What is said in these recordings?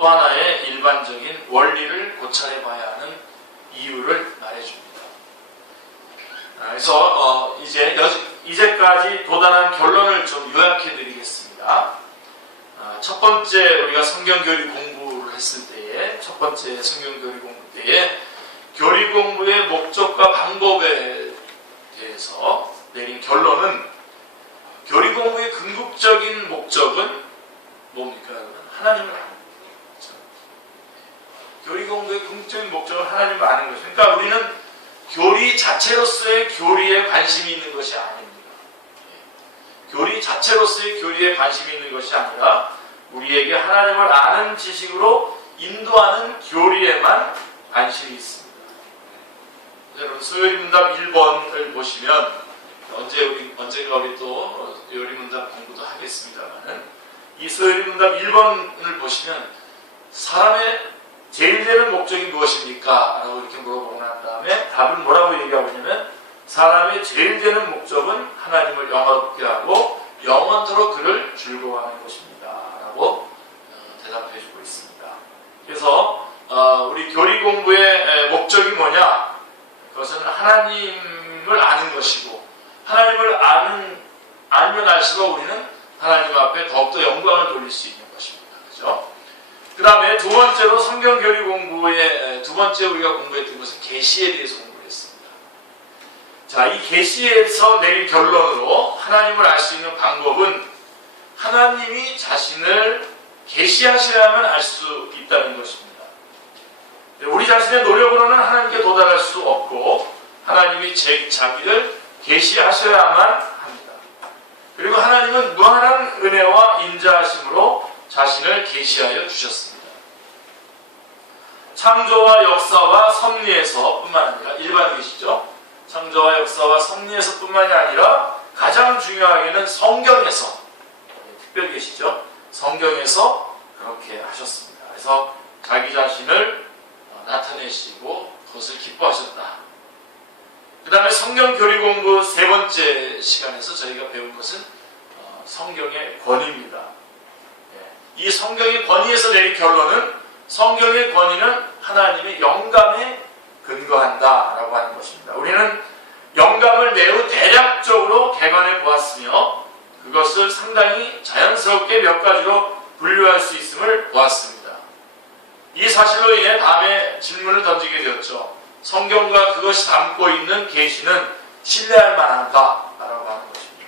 또 하나의 일반적인 원리를 고찰해 봐야 하는 이유를 말해줍니다. 그래서 이제까지 도달한 결론을 좀 요약해 드리겠습니다. 첫 번째 우리가 성경교리 공부를 했을 때에 첫 번째 성경교리 공부 때에 교리 공부의 목적과 방법에 대해서 내린 결론은 교리 공부의 궁극적인 목적은 뭡니까? 하나님을 아는 거죠. 교리 공부의 궁극적인 목적은 하나님을 아는 것이죠. 그러니까 우리는 교리 자체로서의 교리에 관심이 있는 것이 아닙니다. 교리 자체로서의 교리에 관심이 있는 것이 아니라 우리에게 하나님을 아는 지식으로 인도하는 교리에만 관심이 있습니다. 여러분 소요리문답 1번을 보시면 언젠가 우리 또 요리문답 공부도 하겠습니다만은 이 소요리문답 1번을 보시면 사람의 제일 되는 목적이 무엇입니까? 라고 이렇게 물어보고 난 다음에 답은 뭐라고 얘기하고 있냐면 사람의 제일 되는 목적은 하나님을 영화롭게 하고 영원토록 그를 즐거워하는 것입니다. 라고 대답해 주고 있습니다. 그래서 우리 교리 공부의 목적이 뭐냐? 그것은 하나님을 아는 것이고 하나님을 알면 알수록 우리는 하나님 앞에 더욱더 영광을 돌릴 수 있는 것입니다. 그죠? 그 다음에 두 번째로 성경교리 공부의 두 번째 우리가 공부했던 것은 계시에 대해서 공부를 했습니다. 자, 이 계시에서 내린 결론으로 하나님을 알 수 있는 방법은 하나님이 자신을 계시하시려면 알 수 있다는 것입니다. 우리 자신의 노력으로는 하나님께 도달할 수 없고 하나님이 자기를 계시하셔야만 합니다. 그리고 하나님은 무한한 은혜와 인자하심으로 자신을 계시하여 주셨습니다. 창조와 역사와 섭리에서 뿐만 아니라 일반 계시죠. 창조와 역사와 섭리에서 뿐만이 아니라 가장 중요하게는 성경에서 특별 계시죠. 성경에서 그렇게 하셨습니다. 그래서 자기 자신을 나타내시고 그것을 기뻐하셨다. 그 다음에 성경교리 공부 세 번째 시간에서 저희가 배운 것은 성경의 권위입니다. 이 성경의 권위에서 내린 결론은 성경의 권위는 하나님의 영감에 근거한다라고 하는 것입니다. 우리는 영감을 매우 대략적으로 개관해 보았으며 그것을 상당히 자연스럽게 몇 가지로 분류할 수 있음을 보았습니다. 이 사실로 인해 다음에 질문을 던지게 되었죠. 성경과 그것이 담고 있는 계시는 신뢰할 만한가라고 하는 것입니다.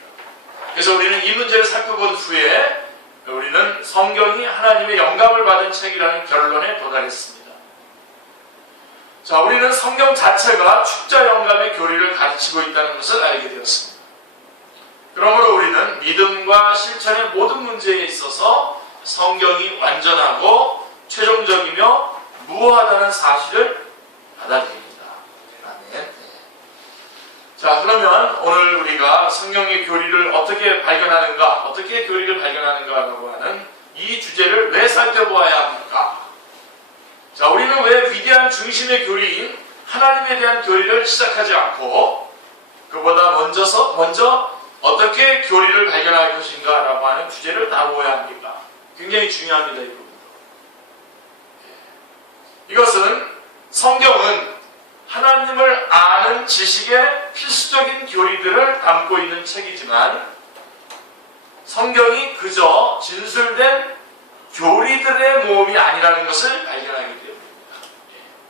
그래서 우리는 이 문제를 살펴본 후에 우리는 성경이 하나님의 영감을 받은 책이라는 결론에 도달했습니다. 자, 우리는 성경 자체가 축자 영감의 교리를 가르치고 있다는 것을 알게 되었습니다. 그러므로 우리는 믿음과 실천의 모든 문제에 있어서 성경이 완전하고 최종적이며 무효하다는 사실을 받아들입니다. 아멘. 자, 그러면 오늘 우리가 성경의 교리를 어떻게 발견하는가, 어떻게 교리를 발견하는가라고 하는 이 주제를 왜 살펴보아야 합니까? 자, 우리는 왜 위대한 중심의 교리인 하나님에 대한 교리를 시작하지 않고 그보다 먼저 어떻게 교리를 발견할 것인가라고 하는 주제를 다루어야 합니까? 굉장히 중요합니다, 이 부분도. 이것은 성경은 하나님을 아는 지식의 필수적인 교리들을 담고 있는 책이지만 성경이 그저 진술된 교리들의 모음이 아니라는 것을 발견하게 되었습니다.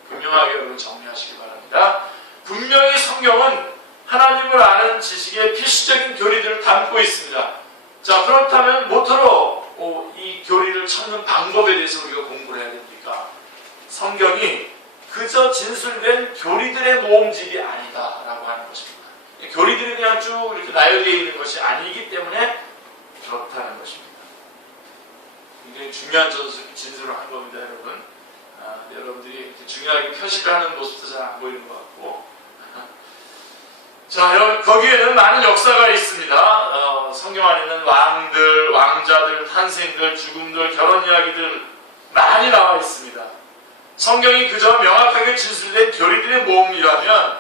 분명하게 여러분 정리하시기 바랍니다. 분명히 성경은 하나님을 아는 지식의 필수적인 교리들을 담고 있습니다. 자, 그렇다면 모토로 이 교리를 찾는 방법에 대해서 우리가 공부를 해야 됩니까? 성경이 그저 진술된 교리들의 모음집이 아니다라고 하는 것입니다. 교리들이 그냥 쭉 이렇게 나열되어 있는 것이 아니기 때문에 그렇다는 것입니다. 굉장히 중요한 진술을 한 겁니다, 여러분. 여러분들이 이렇게 중요하게 표시를 하는 모습도 잘 안 보이는 것 같고. 자, 거기에는 많은 역사가 있습니다. 성경 안에는 왕들, 왕자들, 탄생들, 죽음들, 결혼 이야기들 많이 나와 있습니다. 성경이 그저 명확하게 진술된 교리들의 모음이라면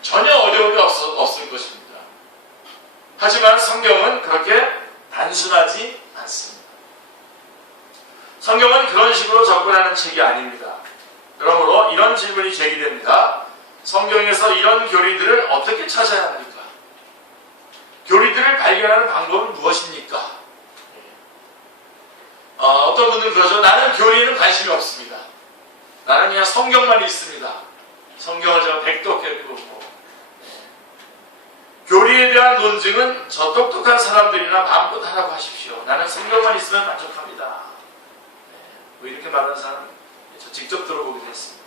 전혀 어려움이 없을 것입니다. 하지만 성경은 그렇게 단순하지 않습니다. 성경은 그런 식으로 접근하는 책이 아닙니다. 그러므로 이런 질문이 제기됩니다. 성경에서 이런 교리들을 어떻게 찾아야 합니까? 교리들을 발견하는 방법은 무엇입니까? 어떤 분들은 그러죠. 나는 교리에는 관심이 없습니다. 나는 그냥 성경만 있습니다. 성경을 제가 백독했고 교리에 대한 논증은 저 똑똑한 사람들이나 마음껏 하라고 하십시오. 나는 성경만 있으면 만족합니다. 뭐 이렇게 말하는 사람 저 직접 들어보기도 했습니다.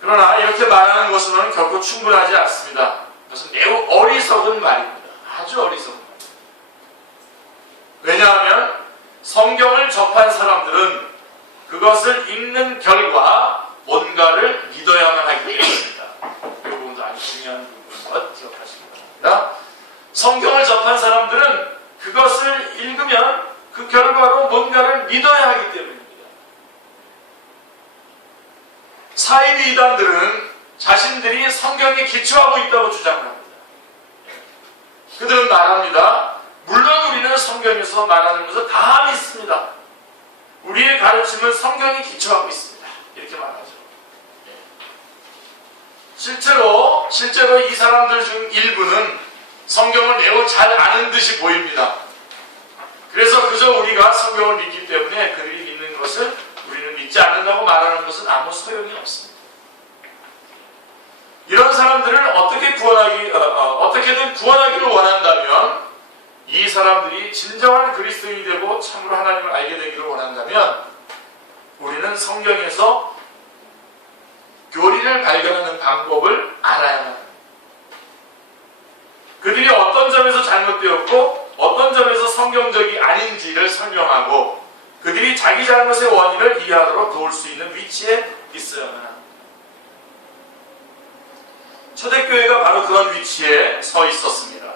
그러나 이렇게 말하는 것으로는 결코 충분하지 않습니다. 그것은 매우 어리석은 말입니다. 아주 어리석은 말입니다. 왜냐하면 성경을 접한 사람들은 그것을 읽는 결과 뭔가를 믿어야만 하기 때문입니다. 이 부분도 아주 중요한 부분인 것 기억하시기 바랍니다. 성경을 접한 사람들은 그것을 읽으면 그 결과로 뭔가를 믿어야 하기 때문입니다. 사이비 이단들은 자신들이 성경에 기초하고 있다고 주장합니다. 그들은 말합니다. 물론 우리는 성경에서 말하는 것을 다 믿습니다. 우리의 가르침은 성경에 기초하고 있습니다. 이렇게 말하죠. 실제로 이 사람들 중 일부는 성경을 매우 잘 아는 듯이 보입니다. 그래서 그저 우리가 성경을 믿기 때문에 그들이 믿는 것을 우리는 믿지 않는다고 말하는 것은 아무 소용이 없습니다. 이런 사람들을 어떻게든 구원하기를 원한다면, 이 사람들이 진정한 그리스도인이 되고 참으로 하나님을 알게 되기를 원한다면, 우리는 성경에서 교리를 발견하는 방법을 알아야만 합니다. 그들이 어떤 점에서 잘못되었고 어떤 점에서 성경적이 아닌지를 설명하고 그들이 자기 잘못의 원인을 이해하도록 도울 수 있는 위치에 있어야만 합니다. 초대교회가 바로 그런 위치에 서 있었습니다.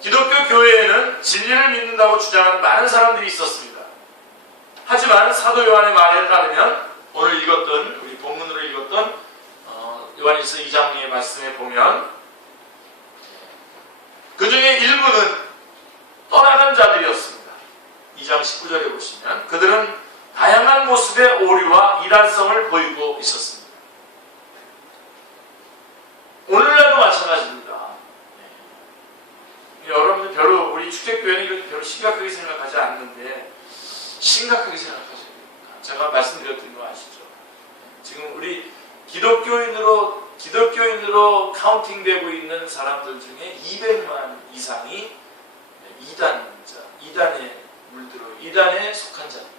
기독교 교회에는 진리를 믿는다고 주장하는 많은 사람들이 있었습니다. 하지만 사도 요한의 말에 따르면 오늘 읽었던, 우리 본문으로 읽었던 요한일서 2장의 말씀에 보면 그 중에 일부는 떠나간 자들이었습니다. 2장 19절에 보시면 그들은 다양한 모습의 오류와 이단성을 보이고 있었습니다. 오늘날도 마찬가지입니다. 여러분들 별로 우리 축제교회는 이렇게 별로 심각하게 생각하지 않는데 심각하게 생각하셔야 됩니다. 제가 말씀드렸던 거 아시죠? 지금 우리 기독교인으로 카운팅되고 있는 사람들 중에 200만 이상이 이단에 물들어 이단에 속한 자입니다.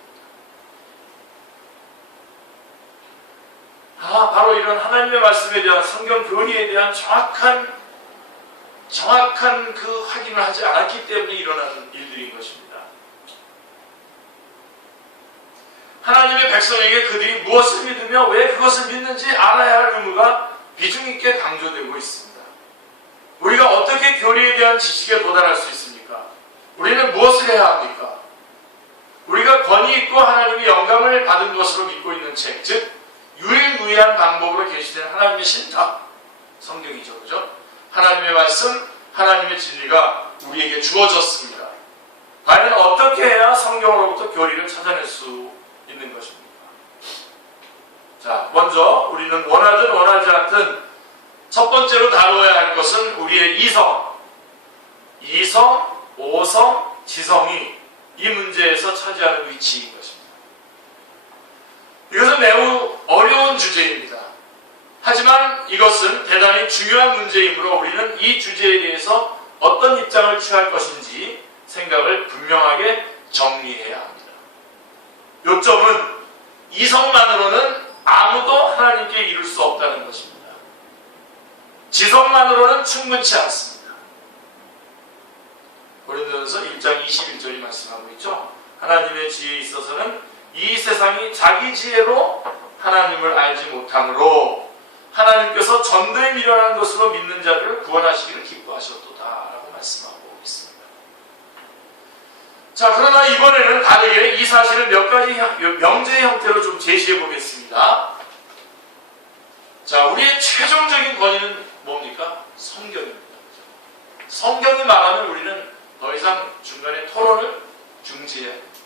바로 이런 하나님의 말씀에 대한 성경 교리에 대한 정확한 그 확인을 하지 않았기 때문에 일어나는 일들인 것입니다. 하나님의 백성에게 그들이 무엇을 믿으며 왜 그것을 믿는지 알아야 할 의무가 비중 있게 강조되고 있습니다. 우리가 어떻게 교리에 대한 지식에 도달할 수 있습니까? 우리는 무엇을 해야 합니까? 우리가 권위 있고 하나님의 영감을 받은 것으로 믿고 있는 책, 즉 유일무이한 방법으로 계시된 하나님의 신탁, 성경이죠. 그죠? 하나님의 말씀, 하나님의 진리가 우리에게 주어졌습니다. 과연 어떻게 해야 성경으로부터 교리를 찾아낼 수 있는 것입니까? 자, 먼저 우리는 원하든 원하지 않든 첫 번째로 다루어야 할 것은 우리의 이성, 오성, 지성이 이 문제에서 차지하는 위치인 것입니다. 이것은 매우 어려운 주제입니다. 하지만 이것은 대단히 중요한 문제이므로 우리는 이 주제에 대해서 어떤 입장을 취할 것인지 생각을 분명하게 정리해야 합니다. 요점은 이성만으로는 아무도 하나님께 이룰 수 없다는 것입니다. 지성만으로는 충분치 않습니다. 고린도전서 1장 21절이 말씀하고 있죠. 하나님의 지혜에 있어서는 이 세상이 자기 지혜로 하나님을 알지 못하므로 하나님께서 전도에 미련한 것으로 믿는 자들을 구원하시기를 기뻐하셨도다 라고 말씀하고 있습니다. 자, 그러나 이번에는 다르게 이 사실을 몇 가지 명제의 형태로 좀 제시해 보겠습니다. 자, 우리의 최종적인 권위는 뭡니까? 성경입니다. 성경이 말하면 우리는 더 이상 중간에 토론을 중지해야 됩니다.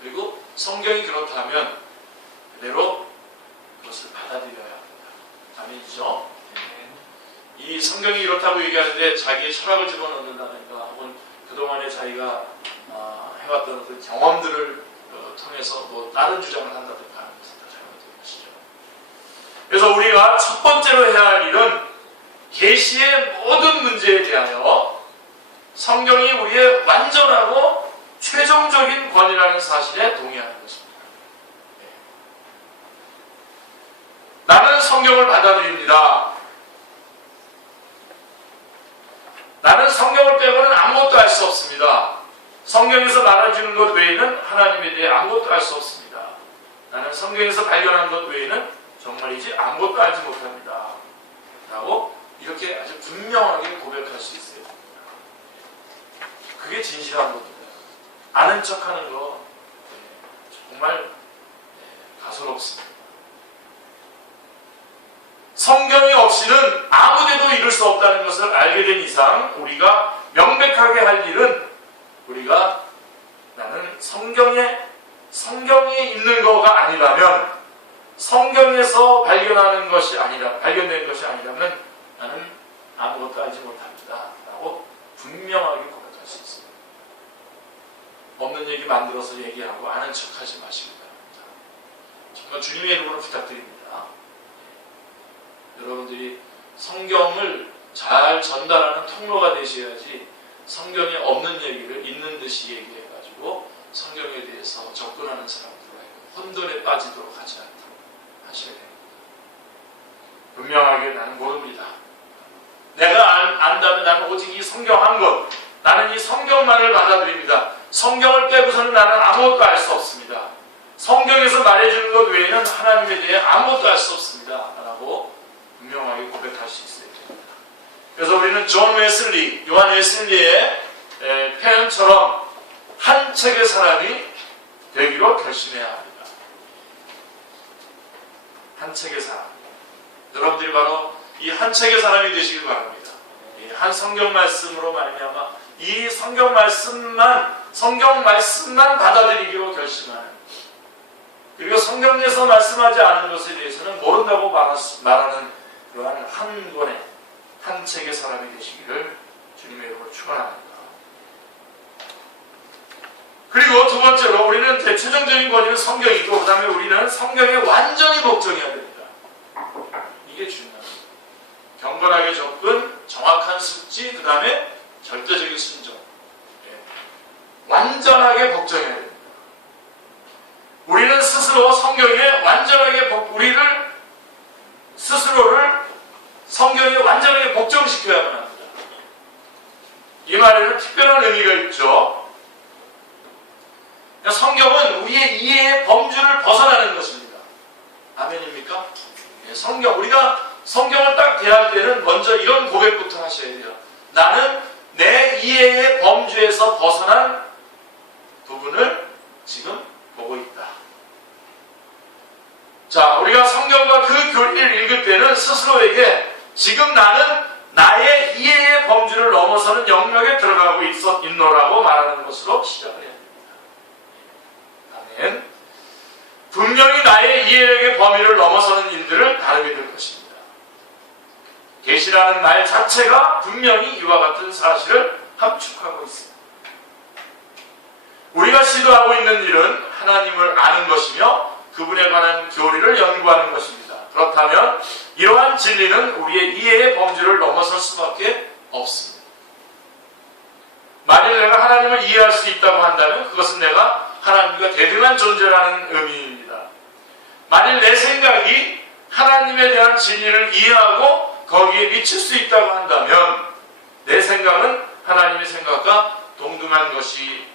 그리고 성경이 그렇다면 그대로 그것을 받아들여야 합니다. 아멘이죠? 이 성경이 이렇다고 얘기하는데 자기의 철학을 집어넣는다든가 혹은 그동안에 자기가 해왔던 그 경험들을 통해서 뭐 다른 주장을 한다든가 하는 것은 다 잘못된 것이죠. 그래서 우리가 첫 번째로 해야 할 일은 계시의 모든 문제에 대하여 성경이 우리의 완전하고 최종적인 권위라는 사실에 동의하는 것입니다. 나는 성경을 받아들입니다. 나는 성경을 빼고는 아무것도 알 수 없습니다. 성경에서 말해주는 것 외에는 하나님에 대해 아무것도 알 수 없습니다. 나는 성경에서 발견한 것 외에는 정말이지 아무것도 알지 못합니다. 라고 이렇게 아주 분명하게 고백할 수 있어요. 그게 진실한 겁니다. 아는 척하는 거 정말 가소롭습니다. 성경이 없이는 아무데도 이룰 수 없다는 것을 알게 된 이상 우리가 명백하게 할 일은 우리가 나는 성경에 있는 거가 아니라면 성경에서 발견된 것이 아니라면 나는 아무것도 알지 못합니다. 라고 분명하게 고백할 수 있습니다. 없는 얘기 만들어서 얘기하고 아는 척하지 마시기 바랍니다. 정말 주님의 이름으로 부탁드립니다. 여러분들이 성경을 잘 전달하는 통로가 되셔야지 성경에 없는 얘기를 있는 듯이 얘기해가지고 성경에 대해서 접근하는 사람들과 혼돈에 빠지도록 하지 않도록 하셔야 됩니다. 분명하게 나는 모릅니다. 내가 안다면 나는 오직 이 성경 한 것, 나는 이 성경만을 받아들입니다. 성경을 빼고서는 나는 아무것도 알 수 없습니다. 성경에서 말해주는 것 외에는 하나님에 대해 아무것도 알 수 없습니다. 라고 분명하게 고백할 수 있어야 됩니다. 그래서 우리는 존 웨슬리, 요한 웨슬리의 표현처럼 한 책의 사람이 되기로 결심해야 합니다. 한 책의 사람. 여러분들이 바로 이 한 책의 사람이 되시길 바랍니다. 한 성경 말씀으로 말미암아 이 성경 말씀만 받아들이기로 결심하는, 그리고 성경에서 말씀하지 않은 것에 대해서는 모른다고 말하는 그러한 한 권의 한 책의 사람이 되시기를 주님의 이름으로 축원합니다. 그리고 두 번째로 우리는 최종적인 권위는 성경이고 그 다음에 우리는 성경에 완전히 복종해야 됩니다. 이게 중요합니다. 경건하게 접근, 정확한 숙지, 그 다음에 절대적인 순종. 완전하게 복종해야 됩니다. 우리는 스스로 성경에 완전하게 우리를 스스로를 성경에 완전하게 복종시켜야만 합니다. 이 말에는 특별한 의미가 있죠. 성경은 우리의 이해의 범주를 벗어나는 것입니다. 아멘입니까? 우리가 성경을 딱 대할 때는 먼저 이런 고백부터 하셔야 돼요. 나는 내 이해의 범주에서 벗어난 부분을 지금 보고 있다. 자, 우리가 성경과 그 교리를 읽을 때는 스스로에게 지금 나는 나의 이해의 범주를 넘어서는 영역에 들어가고 있노라고 말하는 것으로 시작을 해야 됩니다. 아멘. 분명히 나의 이해력의 범위를 넘어서는 일들을 다루게 될 것입니다. 계시라는 말 자체가 분명히 이와 같은 사실을 함축하고 있습니다. 우리가 시도하고 있는 일은 하나님을 아는 것이며 그분에 관한 교리를 연구하는 것입니다. 그렇다면 이러한 진리는 우리의 이해의 범주를 넘어설 수밖에 없습니다. 만일 내가 하나님을 이해할 수 있다고 한다면 그것은 내가 하나님과 대등한 존재라는 의미입니다. 만일 내 생각이 하나님에 대한 진리를 이해하고 거기에 미칠 수 있다고 한다면 내 생각은 하나님의 생각과 동등한 것이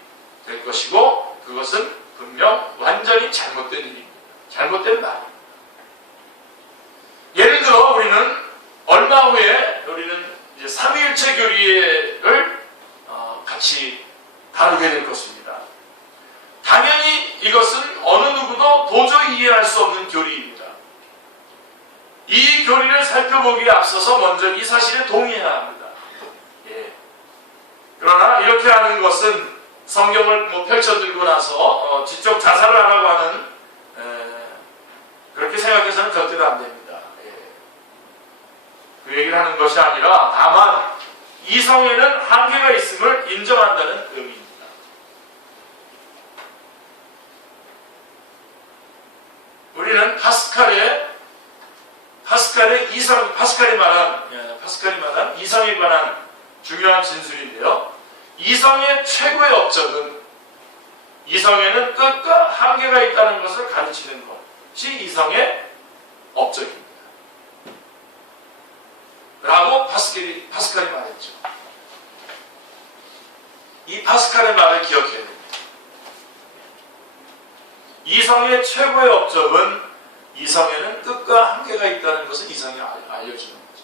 될 것이고 그것은 분명 완전히 잘못된 일입니다. 잘못된 말입니다. 예를 들어 우리는 얼마 후에 우리는 이제 삼위일체 교리를 같이 다루게 될 것입니다. 당연히 이것은 어느 누구도 도저히 이해할 수 없는 교리입니다. 이 교리를 살펴보기에 앞서서 먼저 이 사실에 동의해야 합니다. 그러나 이렇게 하는 것은 성경을 펼쳐들고 나서 지적 자살을 하라고 하는 그렇게 생각해서는 절대로 안 됩니다. 그 얘기를 하는 것이 아니라 다만 이성에는 한계가 있음을 인정한다는 의미입니다. 우리는 파스칼이 말한 이성에 관한 중요한 진술인데요. 이성의 최고의 업적은 이성에는 끝과 한계가 있다는 것을 가르치는 것이 이성의 업적입니다. 라고 파스칼이 말했죠. 이 파스칼의 말을 기억해야 됩니다. 이성의 최고의 업적은 이성에는 끝과 한계가 있다는 것을 이성이 알려주는 거죠.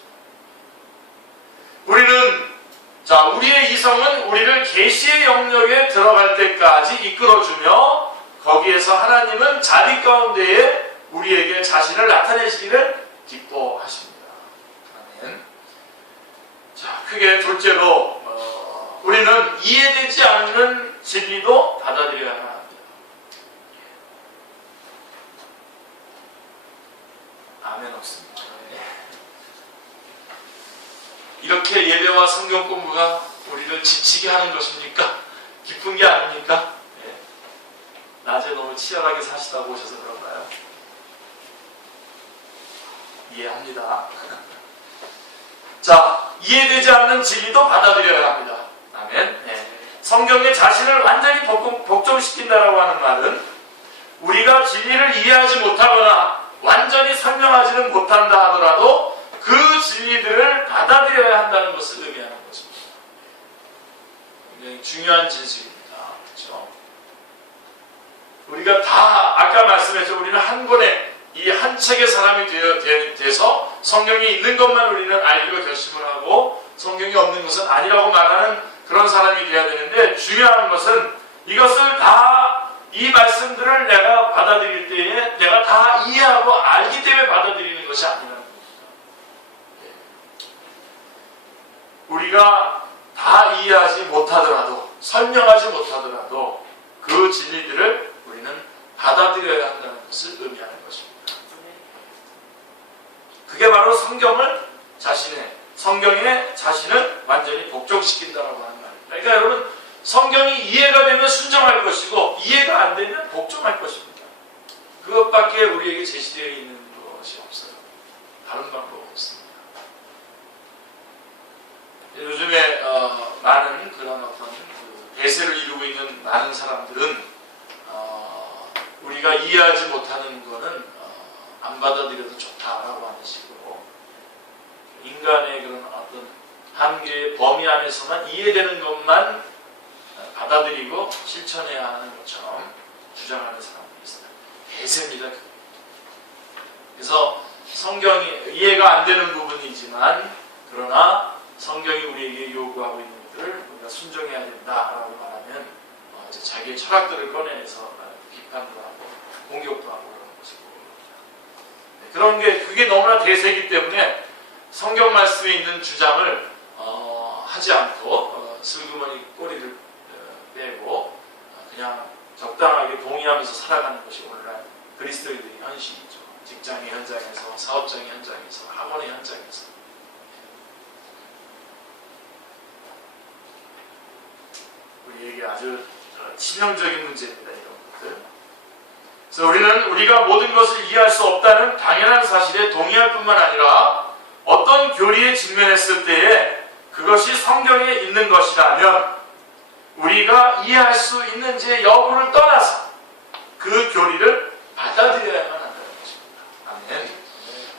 우리의 이성은 우리를 계시의 영역에 들어갈 때까지 이끌어주며 거기에서 하나님은 자비 가운데에 우리에게 자신을 나타내시기를 기뻐하십니다. 아멘. 자, 크게 둘째로 우리는 이해되지 않는 진리도 받아들여야 합니다. 아멘 없습니다. 이렇게 예배와 성경 공부가 우리를 지치게 하는 것입니까? 기쁜 게 아닙니까? 낮에 너무 치열하게 사시다 보셔서 그런가요? 이해합니다. 자, 이해되지 않는 진리도 받아들여야 합니다. 아멘. 성경에 자신을 완전히 복종시킨다라고 하는 말은 우리가 진리를 이해하지 못하거나 완전히 설명하지는 못한다 하더라도 그 진리들을 받아들여야 한다는 것을 의미하는 것입니다. 굉장히 중요한 진술입니다. 그렇죠? 우리가 다 아까 말씀했죠. 우리는 한 권의 이 한 책의 사람이 돼서 성경이 있는 것만 우리는 알기로 결심을 하고 성경이 없는 것은 아니라고 말하는 그런 사람이 되어야 되는데 중요한 것은 이것을 다 이 말씀들을 내가 받아들일 때에 내가 다 이해하고 알기 때문에 받아들이는 것이 아니라는 겁니다. 우리가 다 이해하지 못하더라도 설명하지 못하더라도 그 진리들을 우리는 받아들여야 한다는 것을 의미하는 것입니다. 그게 바로 성경에 자신을 완전히 복종시킨다라고 하는 말입니다. 그러니까 여러분 성경이 이해가 되면 순종할 것이고 이해가 안 되면 복종할 것입니다. 그것밖에 우리에게 제시되어 있는 것이 없어요. 다른 방법 없습니다. 요즘에 많은 그런 어떤 대세를 이루고 있는 많은 사람들은 우리가 이해하지 못하는 것은 안 받아들여도 좋다라고 하는 식으로 인간의 그런 어떤 한계의 범위 안에서만 이해되는 것만 받아들이고 실천해야 하는 것처럼 주장하는 사람들이 있어요. 대세입니다. 그래서 성경이 이해가 안 되는 부분이지만 그러나 성경이 우리에게 요구하고 있는 것들을 우리가 순종해야 된다라고 말하면 이제 자기의 철학들을 꺼내서 비판도 하고 공격도 하고 그런 것이고 그게 너무나 대세이기 때문에 성경 말씀에 있는 주장을 하지 않고 슬그머니 꼬리를 빼고 그냥 적당하게 동의하면서 살아가는 것이 오늘날 그리스도인들의 현실이죠. 직장의 현장에서, 사업장의 현장에서, 학원의 현장에서. 우리에게 아주 치명적인 문제입니다. 이런 것들. 그래서 우리가 모든 것을 이해할 수 없다는 당연한 사실에 동의할 뿐만 아니라 어떤 교리에 직면했을 때에 그것이 성경에 있는 것이라면 우리가 이해할 수 있는지의 여부를 떠나서 그 교리를 받아들여야만 한다는 것입니다. 아멘.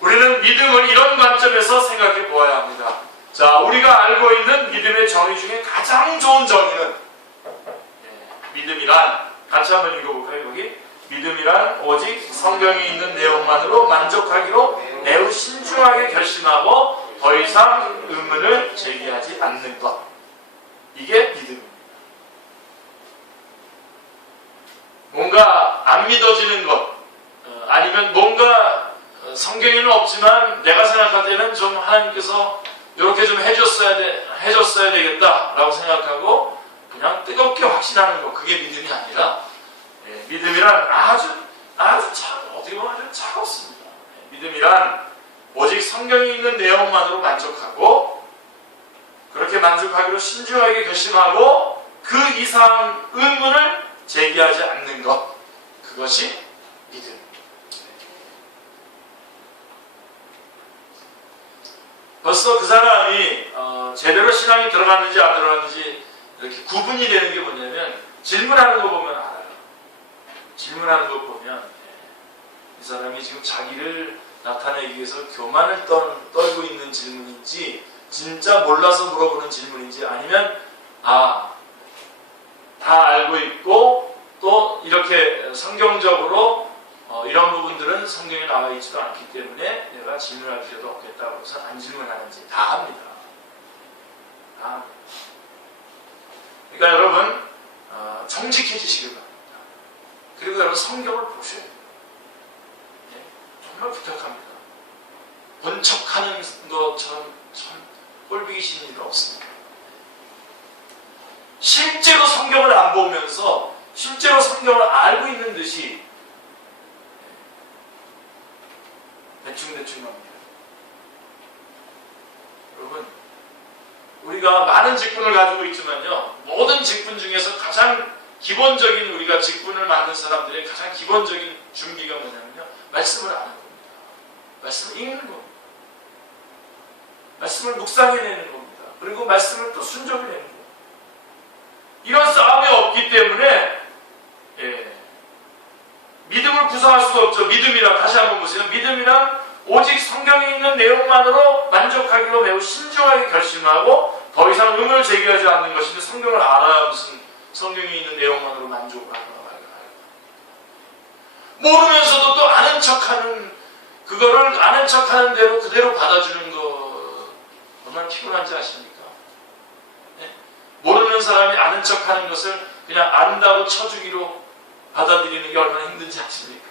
우리는 믿음을 이런 관점에서 생각해 보아야 합니다. 자, 우리가 알고 있는 믿음의 정의 중에 가장 좋은 정의는 믿음이란 같이 한번 읽어볼까요? 여기 믿음이란 오직 성경에 있는 내용만으로 만족하기로 매우 신중하게 결심하고 더 이상 의문을 제기하지 않는 것. 이게 믿음입니다. 뭔가 안 믿어지는 것, 아니면 뭔가 성경에는 없지만 내가 생각할 때는 좀 하나님께서 이렇게 좀 해줬어야 되겠다라고 생각하고 그냥 뜨겁게 확신하는 거, 그게 믿음이 아니라, 믿음이란 어떻게 보면 아주 차갑습니다. 믿음이란 오직 성경에 있는 내용만으로 만족하고, 그렇게 만족하기로 신중하게 결심하고 그 이상 의문을 제기하지 않는 것, 그것이 믿음. 벌써 그 사람이 제대로 신앙이 들어갔는지 안 들어갔는지 이렇게 구분이 되는 게 뭐냐면, 질문하는 거 보면 알아요. 질문하는 거 보면 이 사람이 지금 자기를 나타내기 위해서 교만을 떨고 있는 질문인지, 진짜 몰라서 물어보는 질문인지, 아니면 다 알고 있고 또 이렇게 성경적으로 이런 부분들은 성경에 나와 있지도 않기 때문에 내가 질문할 필요도 없겠다고 해서 안 질문하는지 다 합니다. 그러니까 여러분 정직해지시길 바랍니다. 그리고 여러분 성경을 보셔야 돼요. 정말 부탁합니다. 본척하는 것처럼 참 꼴보기신 일은 없습니다. 실제로 성경을 안 보면서 실제로 성경을 알고 있는 듯이 대충대충 합니다. 여러분, 우리가 많은 직분을 가지고 있지만요, 모든 직분 중에서 가장 기본적인, 우리가 직분을 맡는 사람들의 가장 기본적인 준비가 뭐냐면요, 말씀을 아는 겁니다. 말씀을 읽는 겁니다. 말씀을 묵상해내는 겁니다. 그리고 말씀을 또 순종해내는 겁니다. 이런 싸움이 없기 때문에 믿음을 구성할 수가 없죠. 믿음이란, 다시 한번 보세요. 믿음이란 오직 성경에 있는 내용만으로 만족하기로 매우 신중하게 결심하고 더 이상 의문을 제기하지 않는 것인데, 성경을 알아야 무슨 성경에 있는 내용만으로 만족을 하거나 모르면서도 또 아는 척하는, 그거를 아는 척하는 대로 그대로 받아주는 거 얼마나 피곤한지 아십니까? 모르는 사람이 아는 척하는 것을 그냥 안다고 쳐주기로 받아들이는 게 얼마나 힘든지 아십니까?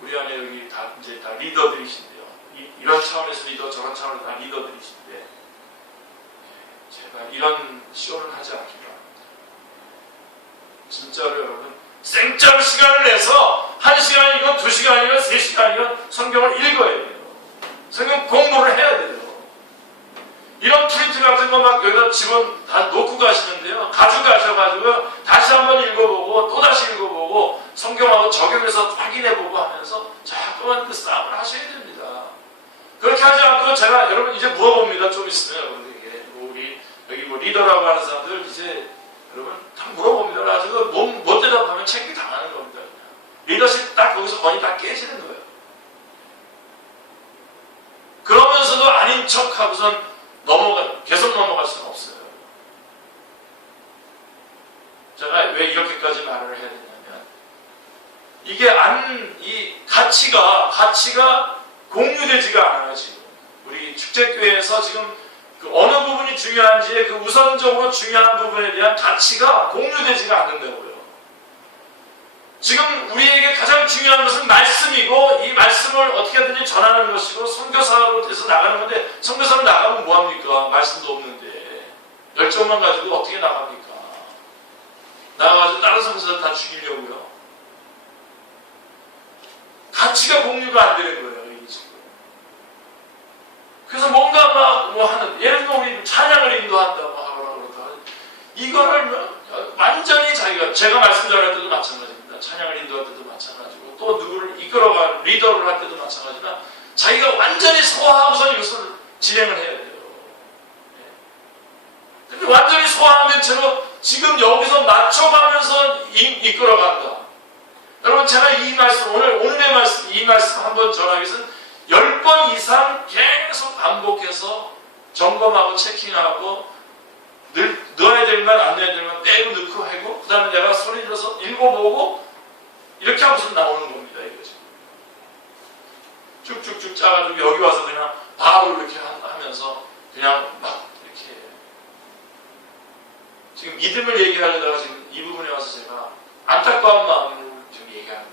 우리 안에 여기 다 리더들이신데요. 이런 차원에서 리더, 저런 차원에서 다 리더들이신데, 제발 이런 쇼는 하지 않기 바랍니다. 진짜로 여러분, 생짜로 시간을 내서 1시간이건 2시간이건 3시간이건 성경을 읽어야 돼요. 성경 공부를 해야 돼요. 이런 프린트 같은 거 막 여기다 집어 다 놓고 가시는데요, 가져가셔가지고 다시 한번 읽어보고 또 다시 읽어보고 성경하고 적용해서 확인해보고 하면서 자꾸만 그 싸움을 하셔야 됩니다. 그렇게 하지 않고 제가 여러분 이제 물어봅니다. 좀 있으면 여러분들에게 우리 여기 리더라고 하는 사람들 이제 여러분 다 물어봅니다. 가지고 못 대답하면 책임 당하는 겁니다. 그냥. 리더십 딱 거기서 건이 다 깨지는 거예요. 그러면서도 아닌 척하고선 계속 넘어갈 수는 없어요. 제가 왜 이렇게까지 말을 해야 되냐면, 이게 이 가치가 공유되지가 않아요, 지금. 우리 축제교회에서 지금 그 어느 부분이 중요한지에 그 우선적으로 중요한 부분에 대한 가치가 공유되지가 않는다고요. 지금 우리에게 가장 중요한 것은 말씀이고, 이 말씀을 어떻게든지 전하는 것이고 선교사로 돼서 나가는 건데, 선교사로 나가면 뭐합니까? 말씀도 없는데 열정만 가지고 어떻게 나갑니까? 나가가지고 다른 선교사들 다 죽이려고요. 가치가 공유가 안 되는 거예요, 이게 지금. 그래서 뭔가 막 하는, 예를 들면 우리 찬양을 인도한다 뭐 하거나 그러다, 이거를 완전히 제가 말씀 전할 때도 마찬가지입니다. 찬양을 인도할 때도 마찬가지고, 또 누구를 이끌어갈 리더를 할 때도 마찬가지나, 자기가 완전히 소화하고서 이것을 진행을 해야 돼요. 근데 완전히 소화한 채로 지금 여기서 맞춰가면서 이끌어간다. 여러분, 제가 이 말씀, 오늘의 말씀, 이 말씀 한번 전하기 위해서는 10번 이상 계속 반복해서 점검하고 체킹하고, 넣어야 될 말, 안 넣어야 될 말 빼고 넣고 하고, 그 다음에 내가 소리 들어서 읽어보고, 이렇게 하고서 나오는 겁니다, 이거 지금. 쭉쭉쭉 짜가지고 여기 와서 그냥 바로 이렇게 하면서 그냥 막 이렇게. 지금 믿음을 얘기하려다가 지금 이 부분에 와서 제가 안타까운 마음으로 지금 얘기하는 거예요.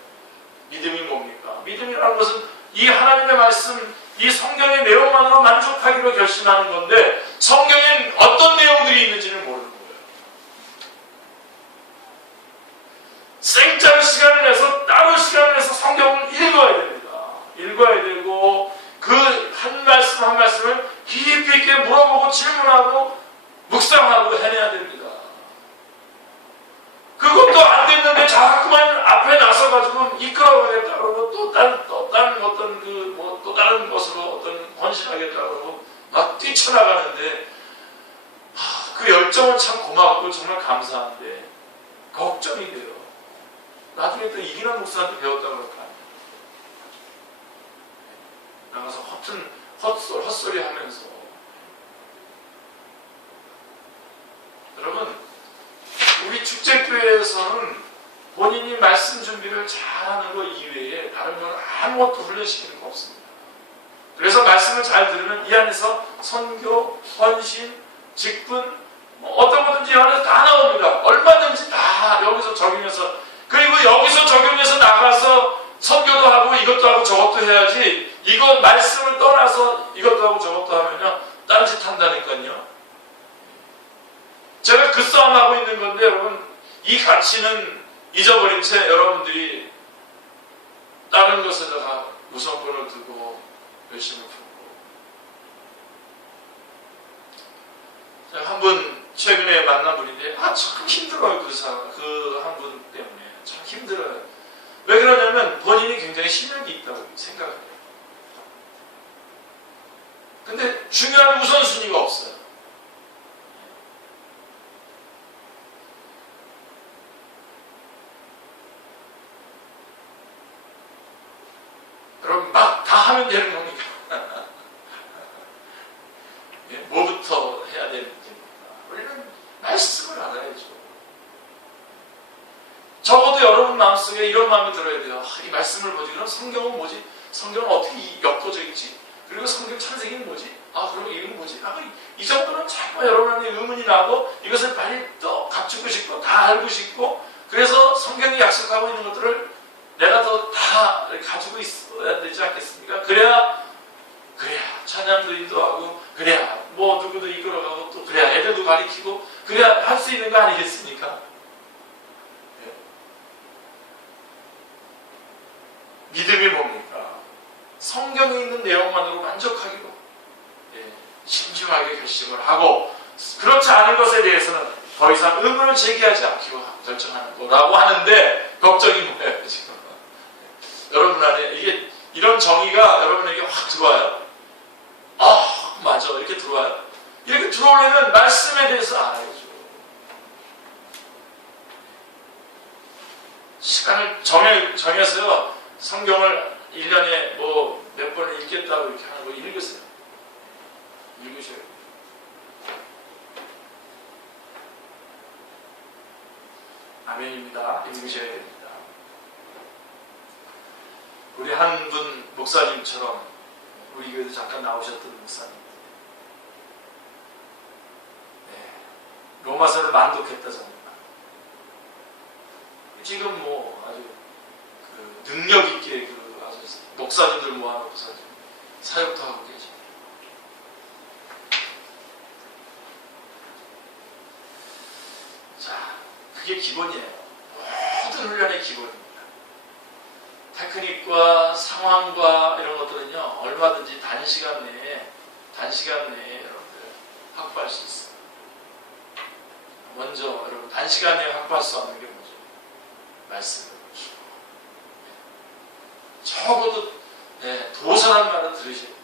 믿음이 뭡니까? 믿음이라는 것은 이 하나님의 말씀, 이 성경의 내용만으로 만족하기로 결심하는 건데 성경엔 어떤 내용들이 있는지는 모르는 거예요. 생짜로 시간을 내서 따로 시간을 내서 성경을 읽어야 됩니다. 읽어야 되고 그 한 말씀 한 말씀을 깊이 있게 물어보고 질문하고 묵상하고 해내야 됩니다. 그것도 안 됐는데 자꾸만 앞에 나서가지고 이끌어가겠다 그러고 또 다른 어떤 또 다른 것으로 어떤 헌신하겠다 그러고 막 뛰쳐나가는데 그 열정은 참 고맙고 정말 감사한데 걱정이 돼요. 나중에 또 이기남 목사한테 배웠다 그럴까? 나가서 헛소리 하면서 여러분 우리 축제교회에서는 본인이 말씀 준비를 잘하는 것 이외에 다른 건 아무것도 훈련시키는 거 없습니다. 그래서 말씀을 잘 들으면 이 안에서 선교, 헌신, 직분 어떤 거든지 안에서 다 나옵니다. 얼마든지 다 여기서 적용해서 그리고 여기서 적용해서 나가서 선교도 하고 이것도 하고 저것도 해야지 이거 말씀을 떠나서 이것도 하고 저것도 하면요 딴짓 한다니까요. 제가 그 싸움하고 있는 건데 여러분 이 가치는 잊어버린 채 여러분들이 다른 것에다가 우선권을 두고 열심을 품고 한 분 최근에 만난 분인데 참 힘들어요. 그 한 분 때문에 참 힘들어요. 왜 그러냐면 본인이 굉장히 실력이 있다고 생각해요. 근데 중요한 우선순위가 없어요. 여러분 막 다 하면 되는 겁니까? 뭐부터 해야 되는지 우리는 말씀을 알아야죠. 적어도 여러분 마음속에 이런 마음이 들어야 돼요. 이 말씀을 보지. 그럼 성경은 뭐지? 성경은 어떻게 역도적이지? 그리고 성경 찬생이 뭐지? 그럼 이건 뭐지? 이 정도는 자꾸 여러분의 의문이 나고 이것을 빨리 또 갖추고 싶고 다 알고 싶고 그래서 성경이 약속하고 있는 것들을 내가 더 다 가지고 있어야 되지 않겠습니까? 그래야 찬양도 인도하고 그래야 누구도 이끌어가고 또 그래야 애들도 가르치고 그래야 할 수 있는 거 아니겠습니까? 네. 믿음이 뭡니까? 성경에 있는 내용만으로 만족하기로 신중하게 결심을 하고 그렇지 않은 것에 대해서는 더 이상 의문을 제기하지 않기로 결정하는 거라고 하는데 걱정이 뭐예요 지금? 여러분 안에 이런 정의가 여러분에게 확 들어와요. 맞아 이렇게 들어와요. 이렇게 들어오려면 말씀에 대해서 알아야죠. 시간을 정해서요 성경을 1년에 몇 번을 읽겠다고 이렇게 하는 거 읽으세요. 읽으셔야 돼요. 아멘입니다. 읽으셔야 됩니다. 우리 한 분 목사님처럼 우리 교회도 잠깐 나오셨던 목사님 로마서를 만독했다잖아요. 지금 아주 능력 있게 아주 목사님들 모아놓고서 사역도 하고 계시고 자 그게 기본이에요. 모든 훈련의 기본입니다. 테크닉과 상황과 이런 것들은요 얼마든지 단시간 내에 여러분들 확보할 수 있어요. 먼저 여러분 단시간 내에 확보할 수 없는 게 뭐죠? 말씀을 주고 적어도 도서란 말을 들으셔야 돼요.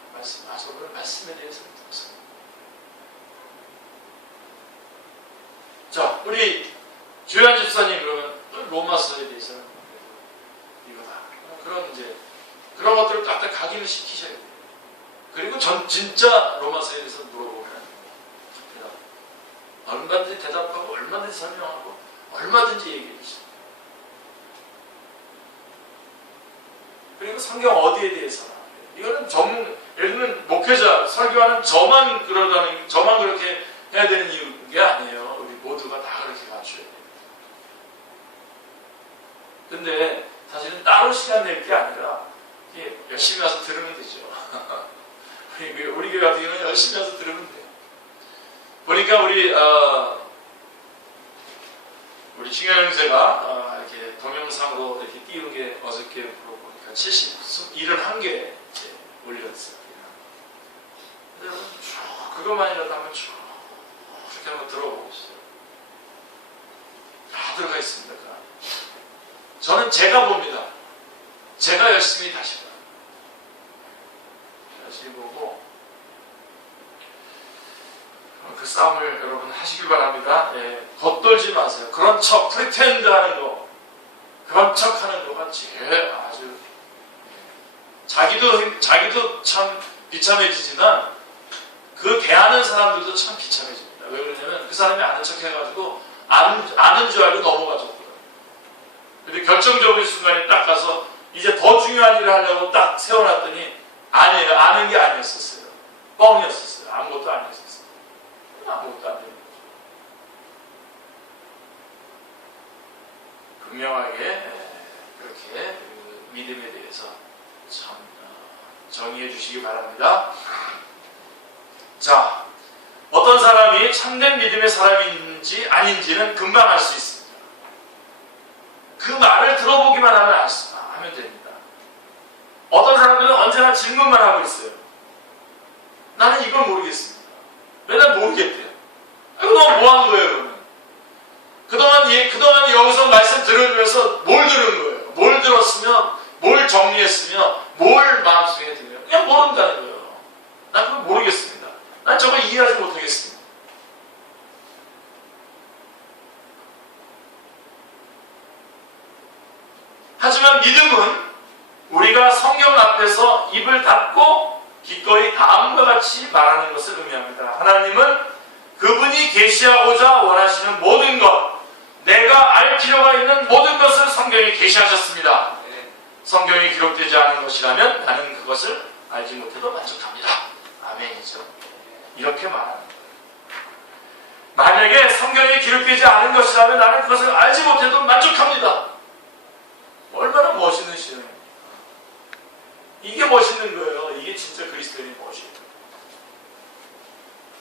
오늘 말씀에 대해서 도서. 자 우리 조현 집사님 그러면 로마서에 대해서는 그런 것들을 딱딱 각인을 시키셔야 돼요. 그리고 진짜 로마서에 대해서 물어보면 얼마든지 대답하고 얼마든지 설명하고 얼마든지 얘기해 주세요. 그리고 성경 어디에 대해서나 이거는 예를 들면 목회자 설교하는 저만 그렇게 해야 되는 이유가 아니에요. 우리 모두가 다 그렇게 맞춰야 돼요. 근데 사실은 따로 시간 낼 게 아니라 열심히 와서 들으면 되죠. 우리 교회 같은 경우는 열심히 해서 들으면 돼요. 보니까 우리 중현 형제가 이렇게 동영상으로 이렇게 띄운 게 어저께 보니까 71개 올렸어요. 여러분 쭉 그것만이라도 한번 쭉 그렇게 한번 들어보고 있어요. 다 들어가 있습니다. 그 안에. 저는 제가 봅니다. 제가 열심히 다시 봐요. 열심히 보고 그 싸움을 여러분 하시길 바랍니다. 예, 겉돌지 마세요. 그런 척, 프리텐드 하는 거, 그런 척 하는 거가 제일 아주 자기도 참 비참해지지만 그 대하는 사람들도 참 비참해집니다. 왜 그러냐면 그 사람이 아는 척 해가지고 아는 줄 알고 넘어가죠. 근데 결정적인 순간에 딱 가서 이제 더 중요한 일을 하려고 딱 세워놨더니 아니에요. 아는 게 아니었었어요. 뻥이었었어요. 아무것도 아니었었어요. 아무것도 안 되는 거죠. 분명하게 그렇게 믿음에 대해서 참 정의해 주시기 바랍니다. 자, 어떤 사람이 참된 믿음의 사람인지 아닌지는 금방 알 수 있습니다. 그 말을 들어보기만 하면 됩니다. 어떤 사람들은 언제나 질문만 하고 있어요. 나는 이걸 모르겠습니다. 맨날 모르겠대요. 그동안 뭐 한 거예요, 그러면? 그동안 여기서 말씀 들으면서 뭘 들은 거예요? 뭘 들었으면, 뭘 정리했으면, 뭘 마음속에 들으면? 그냥 모른다는 거예요. 난 그걸 모르겠습니다. 난 저거 이해하지 못하겠습니다. 하지만 믿음은 우리가 성경 앞에서 입을 닫고 기꺼이 다음과 같이 말하는 것을 의미합니다. 하나님은 그분이 계시하고자 원하시는 모든 것, 내가 알 필요가 있는 모든 것을 성경에 계시하셨습니다. 성경에 기록되지 않은 것이라면 나는 그것을 알지 못해도 만족합니다. 아멘이죠. 이렇게 말하는 거예요. 만약에 성경에 기록되지 않은 것이라면 나는 그것을 알지 못해도 만족합니다. 얼마나 멋있는 신앙입니까? 이게 멋있는 거예요. 이게 진짜 그리스도인의 멋이에요.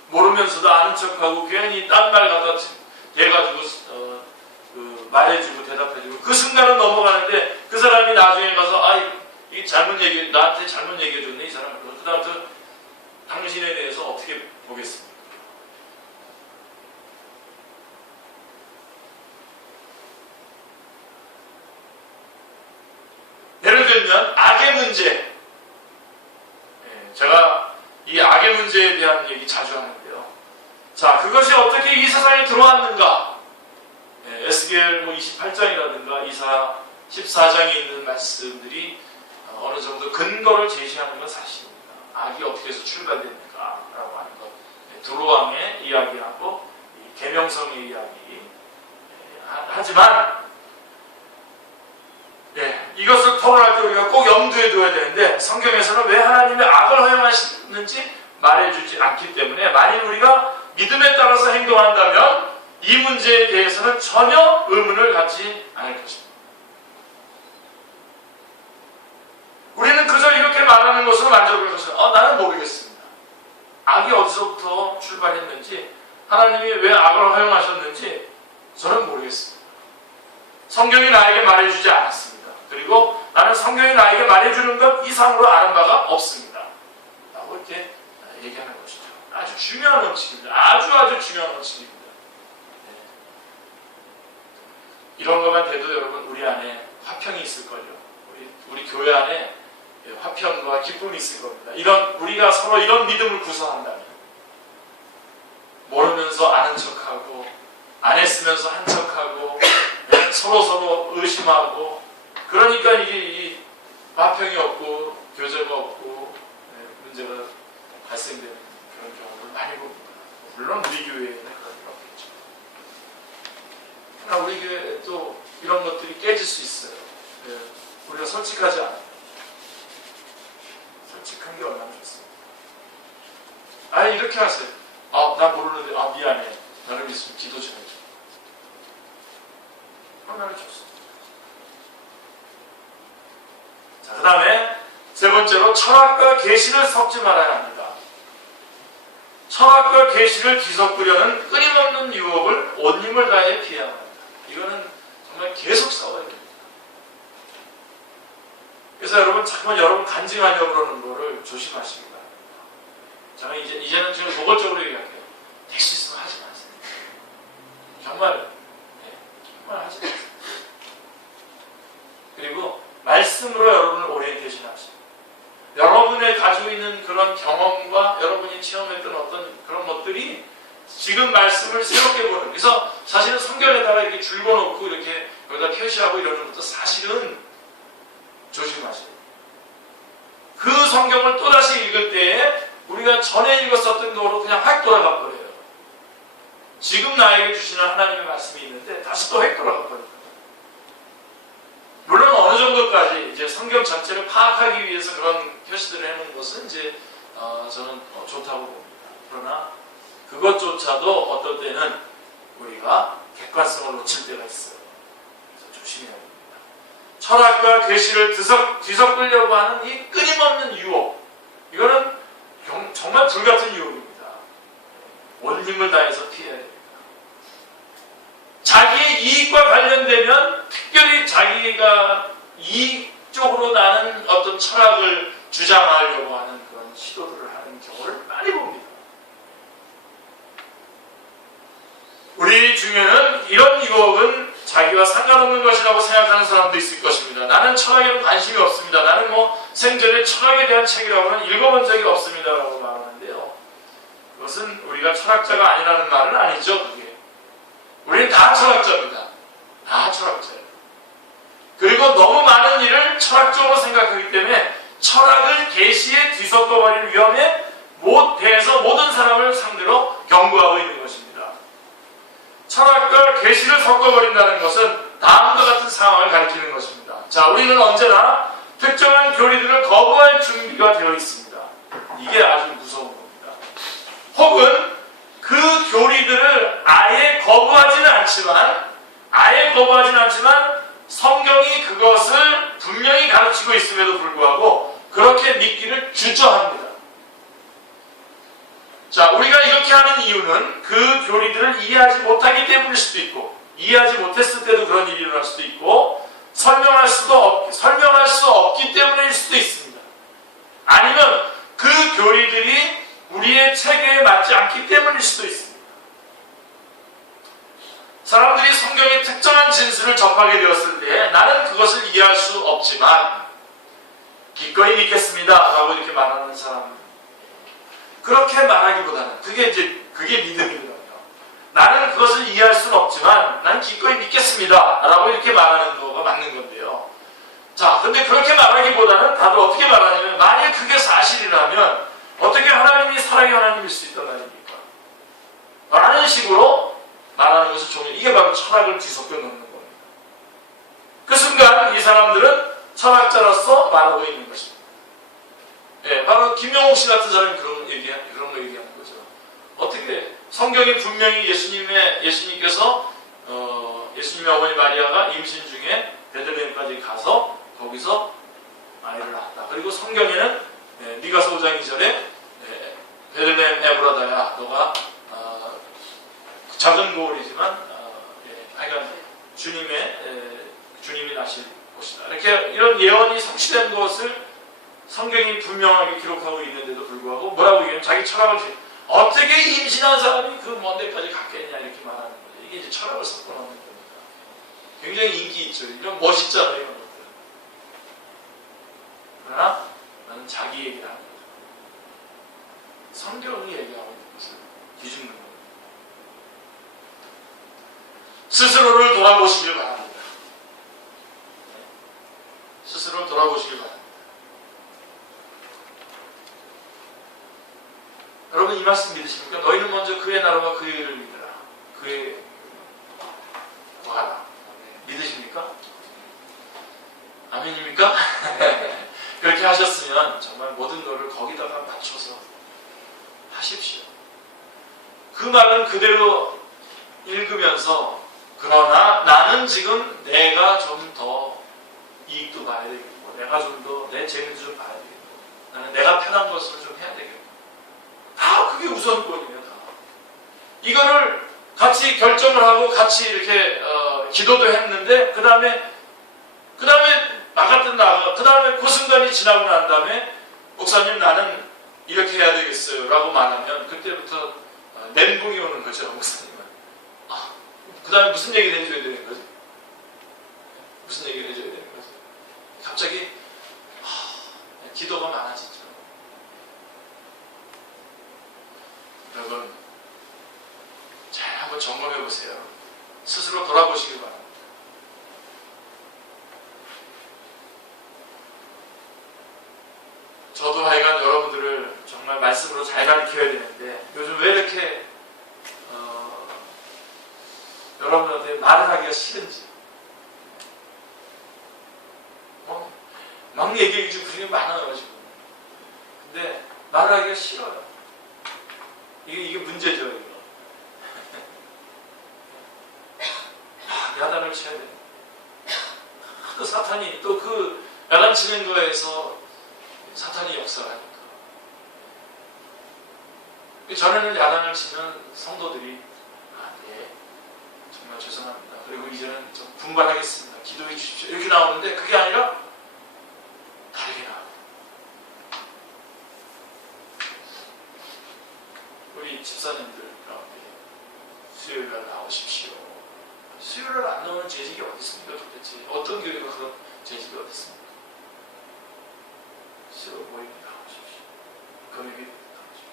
모르면서도 아는 척하고 괜히 딴 말 갖다 대가지고 말해주고 대답해주고 그 순간은 넘어가는데 그 사람이 나중에 가서 이게 나한테 잘못 얘기해줬네 이 사람은. 그 다음부터 당신에 대해서 어떻게 보겠습니까? 예를 들면 악의 문제. 제가 이 악의 문제에 대한 얘기 자주 하는데요. 자, 그것이 어떻게 이 세상에 들어왔는가? 에스겔 28장이라든가 이사 14장에 있는 말씀들이 어느 정도 근거를 제시하는 건 사실입니다. 악이 어떻게 해서 출발됩니까? 라고 하는 것. 두로왕의 이야기하고 계명성의 이야기. 하지만 이것을 토론할 때 우리가 꼭 염두에 둬야 되는데 성경에서는 왜 하나님이 악을 허용하시는지 말해주지 않기 때문에 만일 우리가 믿음에 따라서 행동한다면 이 문제에 대해서는 전혀 의문을 갖지 않을 것입니다. 우리는 그저 이렇게 말하는 것으로 만족을 해서 나는 모르겠습니다. 악이 어디서부터 출발했는지 하나님이 왜 악을 허용하셨는지 저는 모르겠습니다. 성경이 나에게 말해주지 않았습니다. 그리고 나는 성경이 나에게 말해주는 것 이상으로 아는 바가 없습니다. 라고 이렇게 얘기하는 것이죠. 아주 중요한 원칙입니다. 아주 중요한 원칙입니다. 이런 것만 돼도 여러분 우리 안에 화평이 있을 거죠. 우리 교회 안에 화평과 기쁨이 있을 겁니다. 우리가 서로 이런 믿음을 구성한다면 모르면서 아는 척하고 안 했으면서 한 척하고 서로 의심하고 그러니까 이게 화평이 없고 교제가 없고 문제가 발생되는 그런 경우를 많이 봅니다. 물론 우리 교회에는 그런 일 없겠죠. 그러나 우리 교회에 또 이런 것들이 깨질 수 있어요. 우리가 솔직하지 않아요. 솔직한 게 얼마나 좋습니다. 이렇게 하세요. 나 모르는데 미안해. 나를 있으면 기도 좀 해줘. 얼마나 좋습니다. 자, 그 다음에 세 번째로 철학과 계시를 섞지 말아야 합니다. 철학과 계시를 뒤섞으려는 끊임없는 유혹을 온 힘을 다해 피해야 합니다. 이거는 정말 계속 싸워야 됩니다. 그래서 여러분 자꾸만 여러분 간증하려고 그러는 거를 조심하시기 바랍니다. 저는 이제는 지금 노골적으로 얘기할게요. 될 수 있으면 하지 마세요. 정말 하지 마세요. 그리고 말씀으로 여러분을 오리엔테이션 하세요. 여러분의 가지고 있는 그런 경험과 여러분이 체험했던 어떤 그런 것들이 지금 말씀을 새롭게 보는, 그래서 사실은 성경에다가 이렇게 줄거놓고 이렇게 여기다 표시하고 이러는 것도 사실은 조심하세요. 그 성경을 또다시 읽을 때에 우리가 전에 읽었었던 거로 그냥 확 돌아가 버려요. 지금 나에게 주시는 하나님의 말씀이 있는데 다시 또 확 돌아가 버려요. 물론 어느 정도까지 이제 성경 전체를 파악하기 위해서 그런 표시들을 해놓은 것은 이제 저는 좋다고 봅니다. 그러나 그것조차도 어떨 때는 우리가 객관성을 놓칠 때가 있어요. 그래서 조심해야 됩니다. 철학과 계시를 뒤섞으려고 하는 이 끊임없는 유혹, 이거는 정말 불같은 유혹입니다. 온 힘을 다해서 피해야 됩니다. 자기의 이익과 관련되면 특별히 자기가 이익적으로 나는 어떤 철학을 주장하려고 하는 그런 시도들을 하는 경우를 많이 봅니다. 우리 중에는 이런 유혹은 자기와 상관없는 것이라고 생각하는 사람도 있을 것입니다. 나는 철학에는 관심이 없습니다. 나는 생전에 철학에 대한 책이라고는 읽어본 적이 없습니다. 라고 말하는데요. 그것은 우리가 철학자가 아니라는 말은 아니죠. 그게. 우리는 다 철학자입니다. 다 철학자예요. 그리고 너무 많은 일을 철학적으로 생각하기 때문에 철학을 계시에 뒤섞어버릴 위험에 대해서 모든 사람을 상대로 경고하고 있는 것입니다. 철학과 계시를 섞어버린다는 것은 다음과 같은 상황을 가리키는 것입니다. 자, 우리는 언제나 특정한 교리들을 거부할 준비가 되어 있습니다. 이게 아주 무서운 겁니다. 혹은 그 교리들을 아예 거부하지는 않지만 성경이 그것을 분명히 가르치고 있음에도 불구하고 그렇게 믿기를 주저합니다. 자, 우리가 이렇게 하는 이유는 그 교리들을 이해하지 못하기 때문일 수도 있고, 이해하지 못했을 때도 그런 일이 일어날 수도 있고, 설명할 수 없기 때문일 수도 있습니다. 아니면 그 교리들이 우리의 체계에 맞지 않기 때문일 수도 있습니다. 사람들이 성경의 특정한 진술을 접하게 되었을 때 나는 그것을 이해할 수 없지만 기꺼이 믿겠습니다 라고 이렇게 말하는 사람, 그렇게 말하기보다는 그게 믿음이거든요. 나는 그것을 이해할 수는 없지만 나는 기꺼이 믿겠습니다 라고 이렇게 말하는 거가 맞는 건데요. 자, 근데 그렇게 말하기보다는 다들 어떻게 말하냐면, 만약 그게 사실이라면 어떻게 하나님이 사랑의 하나님일 수 있단 말입니까? 라는 식으로 말하는 것을 이게 바로 철학을 뒤섞여 놓는 겁니다. 그 순간 이 사람들은 철학자로서 말하고 있는 것입니다. 예, 바로 김용옥 씨 같은 사람이 그런 거 얘기하는 거죠. 어떻게 성경이 분명히 예수님께서 예수님의 어머니 마리아가 임신 중에 베들레헴까지 가서 거기서 아이를 낳았다. 그리고 성경에는 미가서 5장 2절에 베들레헴 에브라다야, 너가 작은 고을이지만 하여간 주님이 나실 곳이다. 이렇게 이런 예언이 성취된 것을 성경이 분명하게 기록하고 있는데도 불구하고 뭐라고 얘기하면 자기 철학을 어떻게 임신한 사람이 그 먼 데까지 갔겠냐 이렇게 말하는 거죠. 이게 이제 철학을 섞어 놓는 겁니다. 굉장히 인기 있죠. 이런 멋있잖아요. 이런 것들. 그러나 나는 자기 얘기를 하는 거죠. 성경이 얘기하고 있는 것을 뒤집는 겁니다. 스스로를 돌아보시길 바랍니다. 스스로를 돌아보시길 바랍니다. 여러분 이 말씀 믿으십니까? 너희는 먼저 그의 나라와 그의 의를 믿으라. 그의 구하라. 믿으십니까? 아멘입니까? 그렇게 하셨으면 정말 모든 것을 거기다가 맞춰서 하십시오. 그 말은 그대로 읽으면서, 그러나 나는 지금 내가 좀 더 이익도 봐야 되겠고, 내가 좀 더 내 재미도 좀 봐야 되겠고, 나는 내가 편한 것을 좀 해야 되겠고, 다 그게 우선 우선권이에요. 다. 이거를 같이 결정을 하고 같이 이렇게 기도도 했는데 그 다음에 나갔든 그 다음에 그 순간이 지나고 난 다음에 목사님 나는 이렇게 해야 되겠어요 라고 말하면 그때부터 멘붕이 오는 거죠. 목사님은. 그 다음에 무슨 얘기를 해줘야 되는 거죠? 무슨 얘기를 해줘야 되는 거죠? 갑자기 기도가 많아지죠. 여러분 잘 한번 점검해 보세요. 스스로 돌아보시길 바랍니다. 저도 하여간 여러분들을 정말 말씀으로 잘 가르쳐야 되는데 요즘 왜 이렇게 여러분한테 말을 하기가 싫은지 막 얘기해 주고 그런 게 많아요 지금. 근데 말을 하기가 싫어요. 이게 문제죠. 이거. 야단을 쳐야 돼요. 또 사탄이 또 그 야단 치는 거에서 사탄이 역사를 하니까. 전에는 야단을 치면 성도들이 네, 정말 죄송합니다. 그리고 이제는 좀 분발하겠습니다. 기도해 주십시오. 이렇게 나오는데 그게 아니라 다르게 나와요. 우리 집사님들 가운데 수요일날 나오십시오. 수요일날 안 나오는 재직이 어디 있습니까 도대체? 어떤 교회가 그런 재직이 어디 있습니까? 수요 모임에 나오십시오. 금요일에 나오십시오.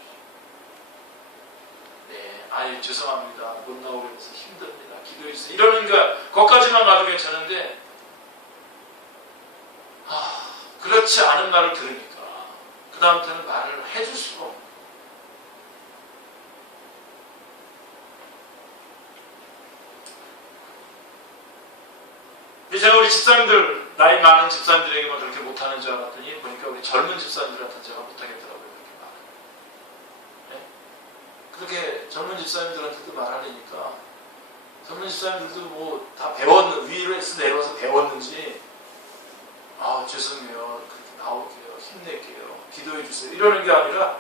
네, 아예 죄송합니다. 못 나오게 해서 힘듭니다. 기도해 주세요. 이러니까 거기까지만 가도 괜찮은데 그렇지 않은 말을 들으니까 그 다음부터는 말을 해줄 수가 없는. 제가 우리 집사님들 나이 많은 집사님들에게만 그렇게 못하는 줄 알았더니 보니까 우리 젊은 집사님들한테는 제가 못하겠더라고요. 그렇게 말을. 네? 그렇게 젊은 집사님들한테도 말하려니까 젊은 집사님들도 뭐 다 위에서 내려와서 배웠는지 죄송해요. 그렇게 나올게요. 힘낼게요. 기도해 주세요. 이러는 게 아니라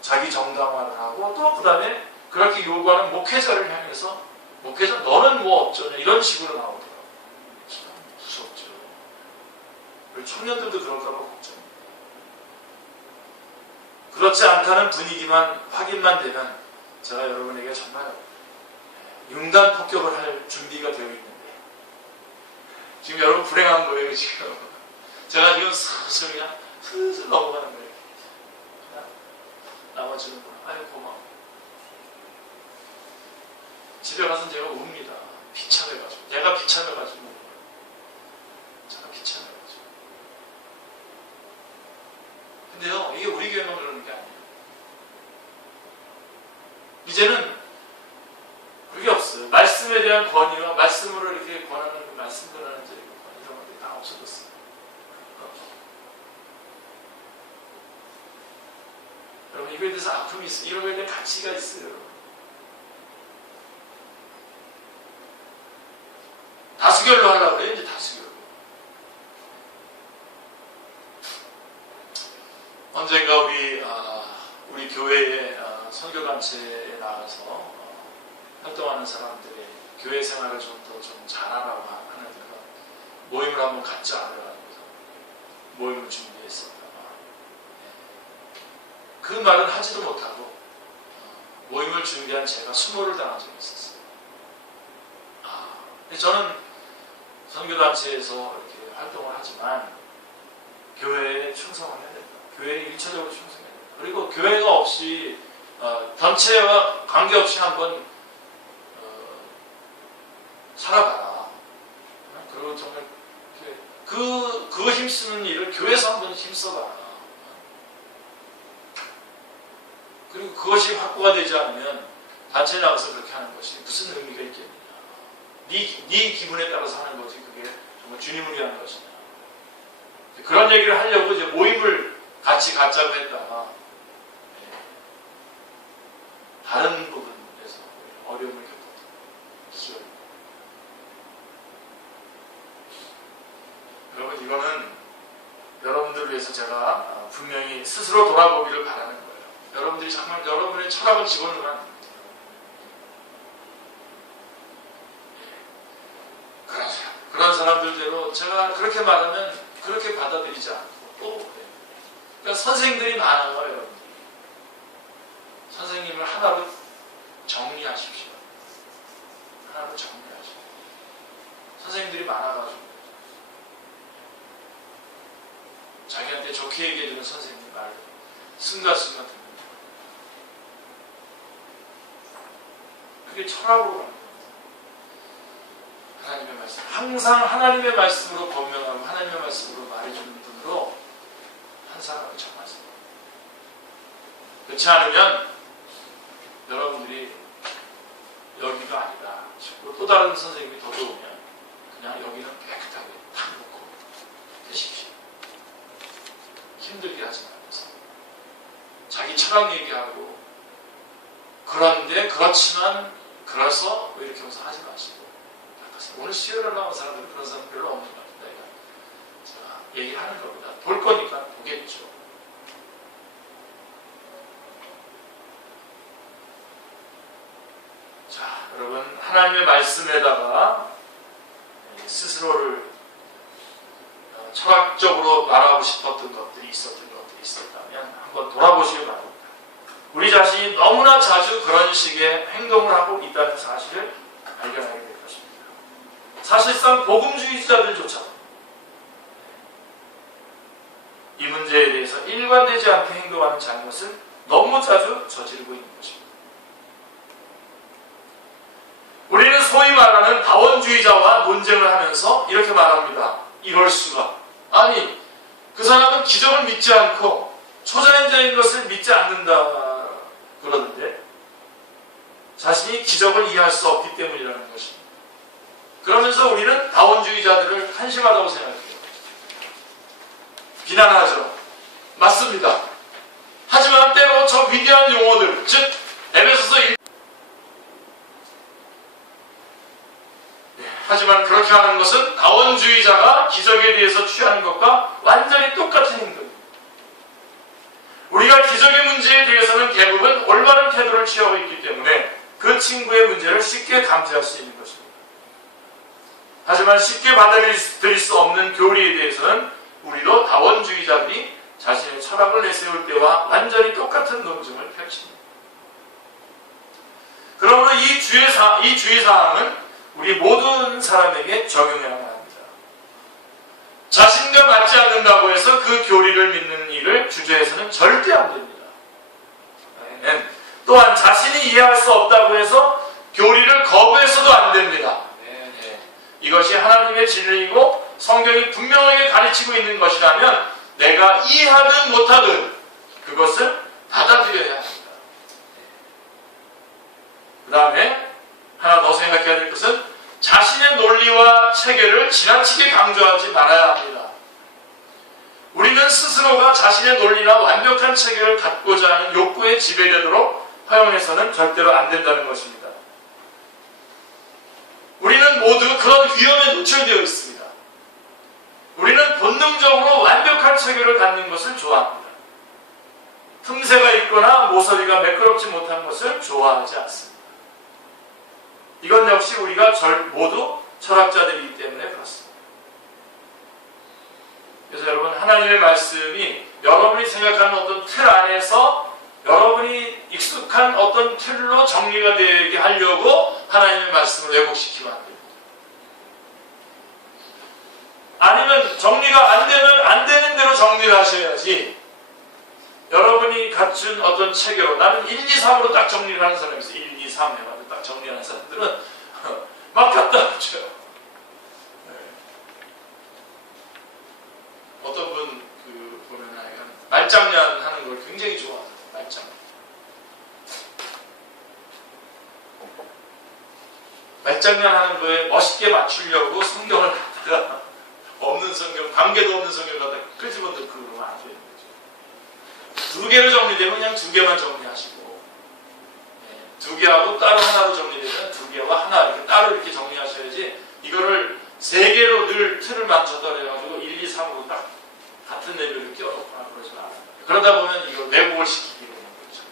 자기 정당화를 하고 또 그 다음에 그렇게 요구하는 목회자를 향해서 목회자 너는 뭐 어쩌냐 이런 식으로 나오더라고요. 참 무섭죠. 우리 청년들도 그럴까봐 걱정입니다. 그렇지 않다는 분위기만 확인만 되면 제가 여러분에게 정말 융단 폭격을 할 준비가 되어 있는데 지금 여러분 불행한 거예요. 지금 제가 지금 슬슬 넘어가는 거예요. 그냥 나머지는 아유 고마워. 집에 가서 제가 웁니다. 비참해가지고. 제가 비참해가지고. 근데요, 이게 우리 교회만 그러는 게 아니에요. 이제는 그게 없어요. 말씀에 대한 권위와 말씀으로 이렇게 권하는 말씀 권하는 이런 것들이 다 없어졌어요. 여러분 이거에 대해서 아픔이 있어요. 이런 거에 대한 가치가 있어요. 다수결로 하려고 그래요. 이제 다수결로. 언젠가 우리 교회의 선교단체에 나가서 활동하는 사람들의 교회 생활을 좀 더 좀 잘하라고 하는 그런 모임을 한번 갖자 그래가지고 모임을 준비했었다가 그 말은 하지도 못하고 모임을 준비한 제가 수모를 당한 적이 있었어요. 저는 선교단체에서 이렇게 활동을 하지만 교회에 충성을 해야 된다. 교회에 일차적으로 충성해야 된다. 그리고 교회가 없이 전체와 관계없이 한번 살아봐라. 그리고 정말 그 힘쓰는 일을 교회에서 한번 힘써봐라. 그리고 그것이 확보가 되지 않으면 단체에 나가서 그렇게 하는 것이 무슨 의미가 있겠느냐. 네 기분에 따라서 하는 거지 그게 정말 주님을 위한 것이냐. 그런 얘기를 하려고 이제 모임을 같이 갖자고 했다가 다른 부분에서 어려움을 겪었던 기억이. 여러분 이거는 여러분들을 위해서 제가 분명히 스스로 돌아보기를 바라는 거예요. 여러분들이 정말 여러분의 철학을 집어넣으면 안 됩니다. 그런 사람들대로 제가 그렇게 말하면 그렇게 받아들이지 않고 또 그러니까 선생들이 많아요, 여러분. 선생님을 하나로 정리하십시오. 하나로 정리하십시오. 선생님들이 많아가지고 자기한테 좋게 얘기해주는 선생님 말 승가승가 듣는 그게 철학으로 가는 겁니다. 하나님의 말씀 항상 하나님의 말씀으로 변명하고 하나님의 말씀으로 말해주는 분으로 한 사람을 정하세요. 그렇지 않으면 여러분들이 여기가 아니다 싶고 또 다른 선생님이 더 좋으면 그냥 여기는 깨끗하게 탁 놓고 계십시오. 힘들게 하지 말면서 자기 철학 얘기하고 그런데 그렇지만 그래서 왜 이렇게 해서 하지 마시고 오늘 수요일에 나온 사람들은 그런 사람 별로 없는 것 같아요. 제가 얘기하는 것보다 볼 거니까 보겠죠. 자, 여러분 하나님의 말씀에다가 스스로를 철학적으로 말하고 싶었던 것들이 있었다면 한번 돌아보시기 바랍니다. 우리 자신이 너무나 자주 그런 식의 행동을 하고 있다는 사실을 발견하게 될 것입니다. 사실상 복음주의자들조차도 이 문제에 대해서 일관되지 않게 행동하는 잘못을 너무 자주 저지르고 있는 것입니다. 우리는 소위 말하는 다원주의자와 논쟁을 하면서 이렇게 말합니다. 이럴 수가. 아니, 그 사람은 기적을 믿지 않고 초자연적인 것을 믿지 않는다 그러는데 자신이 기적을 이해할 수 없기 때문이라는 것입니다. 그러면서 우리는 다원주의자들을 한심하다고 생각해요. 비난하죠. 맞습니다. 하지만 때로 저 위대한 용어들, 즉 에베소서 1 하지만 그렇게 하는 것은 다원주의자가 기적에 대해서 취하는 것과 완전히 똑같은 행동입니다. 우리가 기적의 문제에 대해서는 대부분 올바른 태도를 취하고 있기 때문에 그 친구의 문제를 쉽게 감지할 수 있는 것입니다. 하지만 쉽게 받아들일 수 없는 교리에 대해서는 우리도 다원주의자들이 자신의 철학을 내세울 때와 완전히 똑같은 논증을 펼칩니다. 그러므로 이 주의사항은 우리 모든 사람에게 적용해야만 합니다. 자신과 맞지 않는다고 해서 그 교리를 믿는 일을 주저해서는 절대 안 됩니다. 또한 자신이 이해할 수 없다고 해서 교리를 거부해서도 안 됩니다. 이것이 하나님의 진리이고 성경이 분명하게 가르치고 있는 것이라면 내가 이해하든 못하든 그것을 받아들여야 합니다. 그 다음에 하나 더 생각해야 될 것은 자신의 논리와 체계를 지나치게 강조하지 말아야 합니다. 우리는 스스로가 자신의 논리나 완벽한 체계를 갖고자 하는 욕구에 지배되도록 허용해서는 절대로 안 된다는 것입니다. 우리는 모두 그런 위험에 노출되어 있습니다. 우리는 본능적으로 완벽한 체계를 갖는 것을 좋아합니다. 틈새가 있거나 모서리가 매끄럽지 못한 것을 좋아하지 않습니다. 이건 역시 우리가 모두 철학자들이기 때문에 그렇습니다. 그래서 여러분 하나님의 말씀이 여러분이 생각하는 어떤 틀 안에서 여러분이 익숙한 어떤 틀로 정리가 되게 하려고 하나님의 말씀을 왜곡시키면 안 됩니다. 아니면 정리가 안 되면 안 되는 대로 정리를 하셔야지. 여러분이 갖춘 어떤 체계로 나는 1, 2, 3으로 딱 정리를 하는 사람이 있어요. 1, 2, 3 해가지고 딱 정리하는 사람들은 막 갖다 붙여요. 어떤 분 보면 말장난 하는 걸 굉장히 좋아하죠. 말장난 하는 거에 멋있게 맞추려고 성경을 갖다가 없는 성경, 관계도 없는 성경을 갖다가 끄집어들고 그러면 안 되는 거죠. 2개로 정리되면 그냥 2개만 정리하시고 2개하고 따로 하나로 정리되면 2개와 하나 이렇게 따로 이렇게 정리하셔야지 이거를 3개로 늘 틀을 맞춰서 해가지고 1, 2, 3으로 딱 같은 레벨을 끼워놓거나 그러지 않아요. 그러다 보면 이걸 왜곡을 시키게 되는 거죠.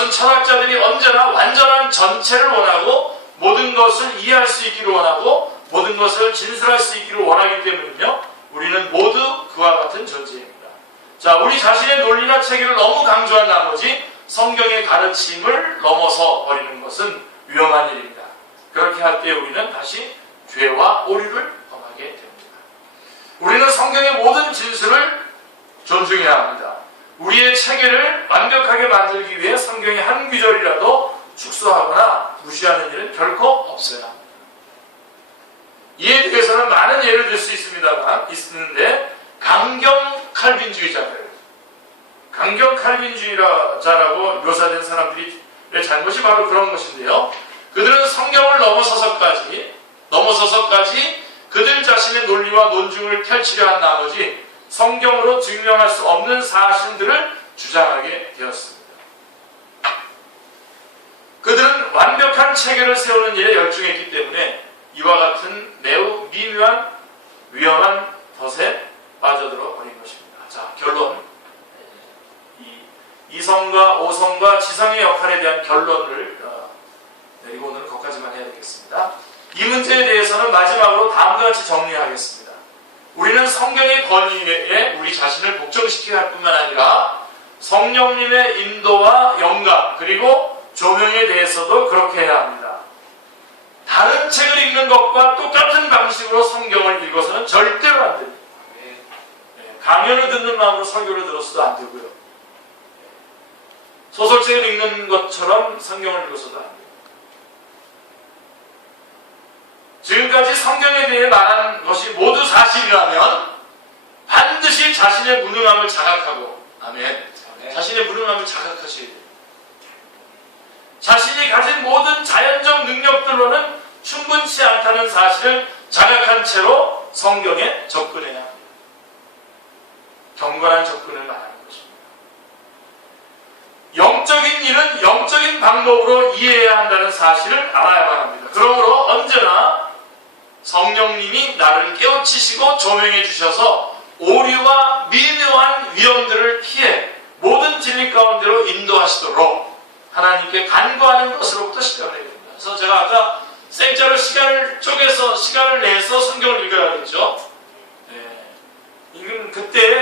그것은 철학자들이 언제나 완전한 전체를 원하고 모든 것을 이해할 수 있기를 원하고 모든 것을 진술할 수 있기를 원하기 때문이며 우리는 모두 그와 같은 존재입니다. 자, 우리 자신의 논리나 체계를 너무 강조한 나머지 성경의 가르침을 넘어서 버리는 것은 위험한 일입니다. 그렇게 할 때 우리는 다시 죄와 오류를 범하게 됩니다. 우리는 성경의 모든 진술을 존중해야 합니다. 우리의 체계를 완벽하게 만들기 위해 성경의 한 구절이라도 축소하거나 무시하는 일은 결코 없어야 합니다. 이에 대해서는 많은 예를 들 수 있는데 강경 칼빈주의자라고 묘사된 사람들의 잘못이 바로 그런 것인데요. 그들은 성경을 넘어서서까지 그들 자신의 논리와 논증을 펼치려 한 나머지 성경으로 증명할 수 없는 사실들을 주장하게 되었습니다. 그들은 완벽한 체계를 세우는 일에 열중했기 때문에 이와 같은 매우 미묘한 위험한 덫에 빠져들어 버린 것입니다. 자, 결론. 이성과 오성과 지성의 역할에 대한 결론을 내리고 오늘은 거기까지만 해야 되겠습니다. 이 문제에 대해서는 마지막으로 다음과 같이 정리하겠습니다. 우리는 성경의 권위에 우리 자신을 복종시켜야 할 뿐만 아니라 성령님의 인도와 영감 그리고 조명에 대해서도 그렇게 해야 합니다. 다른 책을 읽는 것과 똑같은 방식으로 성경을 읽어서는 절대로 안 됩니다. 강연을 듣는 마음으로 설교를 들었어도 안 되고요. 소설책을 읽는 것처럼 성경을 읽어서도 안 돼요. 지금까지 성경에 대해 말한 것이 모두 사실이라면 반드시 자신의 무능함을 자각하고 자신의 무능함을 자각하셔야 돼요. 자신이 가진 모든 자연적 능력들로는 충분치 않다는 사실을 자각한 채로 성경에 접근해야 합니다. 경건한 접근을 말하는 것입니다. 영적인 일은 영적인 방법으로 이해해야 한다는 사실을 알아야만 합니다. 그러므로 언제나 성령님이 나를 깨우치시고 조명해 주셔서 오류와 미묘한 위험들을 피해 모든 진리 가운데로 인도하시도록 하나님께 간구하는 것으로부터 시작을 해야 됩니다. 그래서 제가 아까 생자로 시간을 내서 성경을 읽어야 겠죠.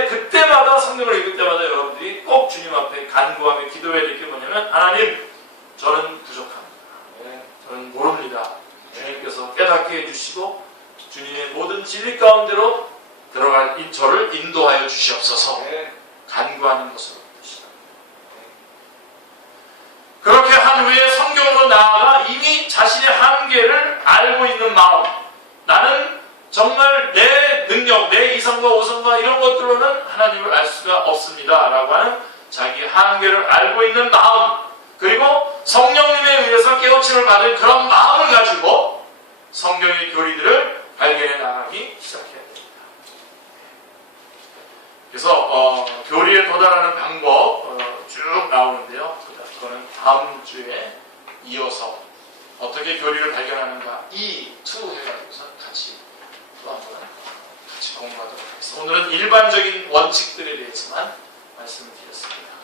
그때마다 성경을 읽을 때마다 여러분들이 꼭 주님 앞에 간구하며 기도해야 될 게 뭐냐면 하나님, 저는 부족합니다. 저는 모릅니다. 주님께서 깨닫게 해주시고 주님의 모든 진리 가운데로 들어갈 저를 인도하여 주시옵소서. 간구하는 것으로 시작합니다. 그렇게 한 후에 성경으로 나아가 이미 자신의 한계를 알고 있는 마음, 나는 정말 내 능력, 내 이성과 오성과 이런 것들로는 하나님을 알 수가 없습니다 라고 하는 자기 한계를 알고 있는 마음, 그리고 성령님에 의해서 깨우침을 받은 그런 마음을 가지고 성경의 교리들을 발견해 나가기 시작해야 됩니다. 그래서 교리에 도달하는 방법 쭉 나오는데요. 그거는 다음 주에 이어서 어떻게 교리를 발견하는가 2 해가지고서 같이 또 한번 같이 공부하도록 하겠습니다. 오늘은 일반적인 원칙들에 대해서만 말씀을 드렸습니다.